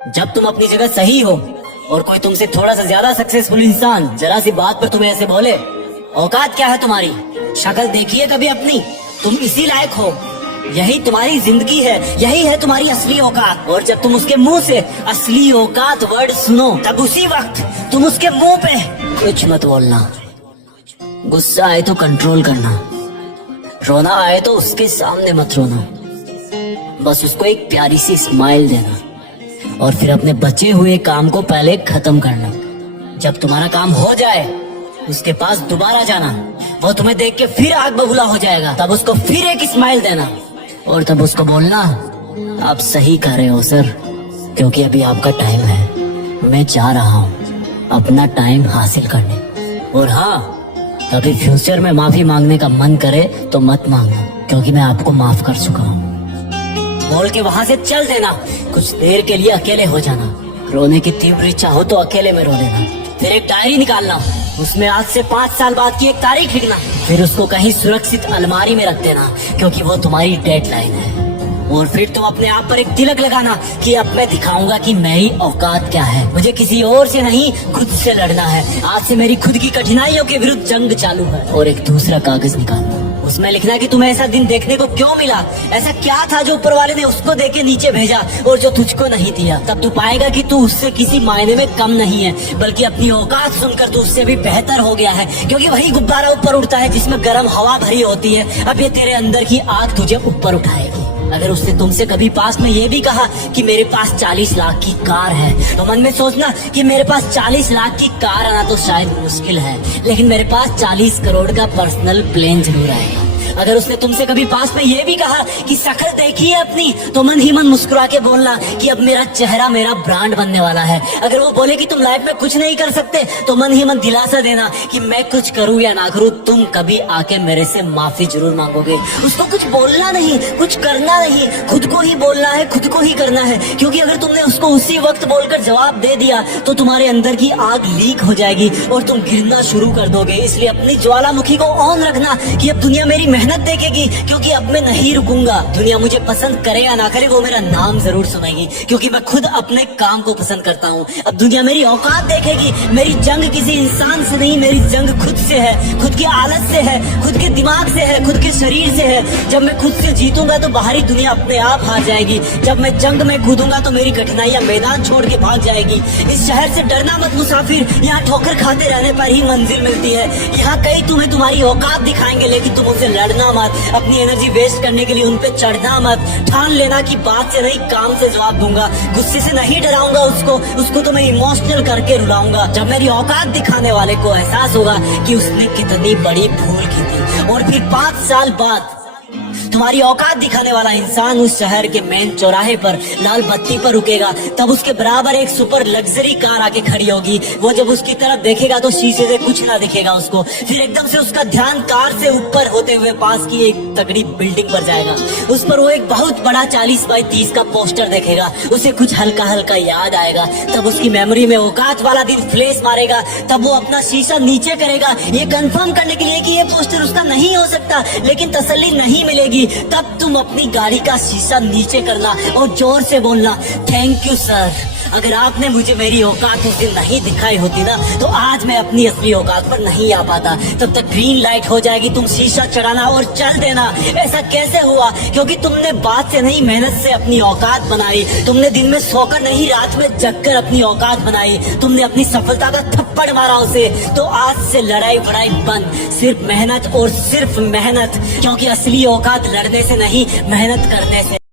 जब तुम अपनी जगह सही हो और कोई तुमसे थोड़ा सा ज्यादा सक्सेसफुल इंसान जरा सी बात पर तुम्हें ऐसे बोले, औकात क्या है तुम्हारी? शक्ल देखिए कभी अपनी, तुम इसी लायक हो, यही तुम्हारी जिंदगी है, यही है तुम्हारी असली औकात। और जब तुम उसके मुंह से असली औकात वर्ड सुनो, तब उसी वक्त तुम उसके मुंह पे कुछ मत बोलना। गुस्सा आए तो कंट्रोल करना, रोना आए तो उसके सामने मत रोना, बस उसको एक प्यारी सी स्माइल देना और फिर अपने बचे हुए काम को पहले खत्म करना। जब तुम्हारा काम हो जाए उसके पास दोबारा जाना, वो तुम्हें देख के फिर आग बबूला हो जाएगा, तब उसको फिर एक स्माइल देना और तब उसको बोलना, आप सही कह रहे हो सर, क्योंकि अभी आपका टाइम है, मैं जा रहा हूँ अपना टाइम हासिल करने। और हाँ, कभी फ्यूचर में माफी मांगने का मन करे तो मत मांगना, क्योंकि मैं आपको माफ कर चुका हूँ। बोल के वहां से चल देना, कुछ देर के लिए अकेले हो जाना, रोने की तीव्र इच्छा हो तो अकेले में रो लेना, फिर एक डायरी निकालना, उसमें आज से 5 साल बाद की एक तारीख लिखना, फिर उसको कहीं सुरक्षित अलमारी में रख देना, क्योंकि वो तुम्हारी डेडलाइन है। और फिर तुम अपने आप पर एक तिलक लगाना कि अब मैं दिखाऊंगा कि मेरी औकात क्या है, मुझे किसी और से नहीं खुद से लड़ना है, आज से मेरी खुद की कठिनाइयों के विरुद्ध जंग चालू है। और एक दूसरा कागज निकालना, उसमें लिखना कि तुम्हें ऐसा दिन देखने को क्यों मिला, ऐसा क्या था जो ऊपर वाले ने उसको देके नीचे भेजा और जो तुझको नहीं दिया। तब तू पाएगा कि तू उससे किसी मायने में कम नहीं है, बल्कि अपनी औकात सुनकर तू उससे भी बेहतर हो गया है, क्योंकि वही गुब्बारा ऊपर उड़ता है जिसमें गर्म हवा भरी होती है। अब ये तेरे अंदर की आग तुझे ऊपर उठाएगी। अगर उसने तुमसे कभी पास में ये भी कहा कि मेरे पास 40 लाख की कार है, तो मन में सोचना कि मेरे पास 40 लाख की कार आना तो शायद मुश्किल है, लेकिन मेरे पास 40 करोड़ का पर्सनल प्लेन जरूर आएगा। अगर उसने तुमसे कभी पास में ये भी कहा कि शक्ल देखी है अपनी, तो मन ही मन मुस्कुरा के बोलना कि अब मेरा चेहरा मेरा ब्रांड बनने वाला है। अगर वो बोले कि तुम लाइफ में कुछ नहीं कर सकते, तो मन ही मन दिलासा देना कि मैं कुछ करूं या ना करूं, तुम कभी आके मेरे से माफी जरूर मांगोगे। उसको कुछ बोलना नहीं, कुछ करना नहीं, खुद को ही बोलना है, खुद को ही करना है, क्योंकि अगर तुमने उसको उसी वक्त बोलकर जवाब दे दिया तो तुम्हारे अंदर की आग लीक हो जाएगी और तुम गिरना शुरू कर दोगे। इसलिए अपनी ज्वालामुखी को ऑन रखना कि अब दुनिया मेरी मेहनत देखेगी, क्योंकि अब मैं नहीं रुकूंगा। दुनिया मुझे पसंद करे या ना करे, वो मेरा नाम जरूर सुनेगी, क्योंकि मैं खुद अपने काम को पसंद करता हूँ। अब दुनिया मेरी औकात देखेगी। मेरी जंग किसी इंसान से नहीं, मेरी जंग खुद से है, खुद की आदत से है, खुद के दिमाग से है, खुद के शरीर से है। जब मैं खुद से जीतूंगा तो बाहरी दुनिया अपने आप हार जाएगी। जब मैं जंग में कूदूंगा तो मेरी कठिनाइयां मैदान छोड़ के भाग जाएगी। इस शहर से डरना मत मुसाफिर, यहाँ ठोकर खाते रहने पर ही मंजिल मिलती है। यहाँ कई तुम्हें तुम्हारी औकात दिखाएंगे, लेकिन तुम उनसे लड़ना मत, अपनी एनर्जी वेस्ट करने के लिए उन पे चढ़ना मत। ठान लेना कि बात से नहीं काम से जवाब दूंगा, गुस्से से नहीं डराऊंगा उसको तो मैं इमोशनल करके रुलाऊंगा। जब मेरी औकात दिखाने वाले को एहसास होगा कि उसने कितनी बड़ी भूल की थी, और फिर 5 साल बाद तुम्हारी औकात दिखाने वाला इंसान उस शहर के मेन चौराहे पर लाल बत्ती पर रुकेगा, तब उसके बराबर एक सुपर लग्जरी कार आके खड़ी होगी। वो जब उसकी तरफ देखेगा तो शीशे से कुछ ना दिखेगा उसको, फिर एकदम से उसका ध्यान कार से ऊपर होते हुए पास की एक तगड़ी बिल्डिंग पर जाएगा। उस पर वो एक बहुत बड़ा 40 बाई 30 का पोस्टर देखेगा। उसे कुछ हल्का हल्का याद आएगा, तब उसकी मेमोरी में औकात वाला दिन फ्लैश मारेगा। तब वो अपना शीशा नीचे करेगा, ये कंफर्म करने के लिए कि ये पोस्टर उसका नहीं हो सकता, लेकिन तसल्ली नहीं मिलेगी। तब तुम अपनी गाड़ी का शीशा नीचे करना और जोर से बोलना, थैंक यू सर, अगर आपने मुझे मेरी औकात उस दिन नहीं दिखाई होती ना, तो आज मैं अपनी असली औकात पर नहीं आ पाता। तब तक ग्रीन लाइट हो जाएगी, तुम शीशा चढ़ाना और चल देना। ऐसा कैसे हुआ? क्योंकि तुमने बात से नहीं मेहनत से अपनी औकात बनाई। तुमने दिन में सोकर नहीं रात में जगकर अपनी औकात बनाई। तुमने अपनी सफलता का थप्पड़ मारा उसे। तो आज से लड़ाई बड़ाई बंद, सिर्फ मेहनत और सिर्फ मेहनत, क्योंकि असली औकात लड़ने से नहीं मेहनत करने से।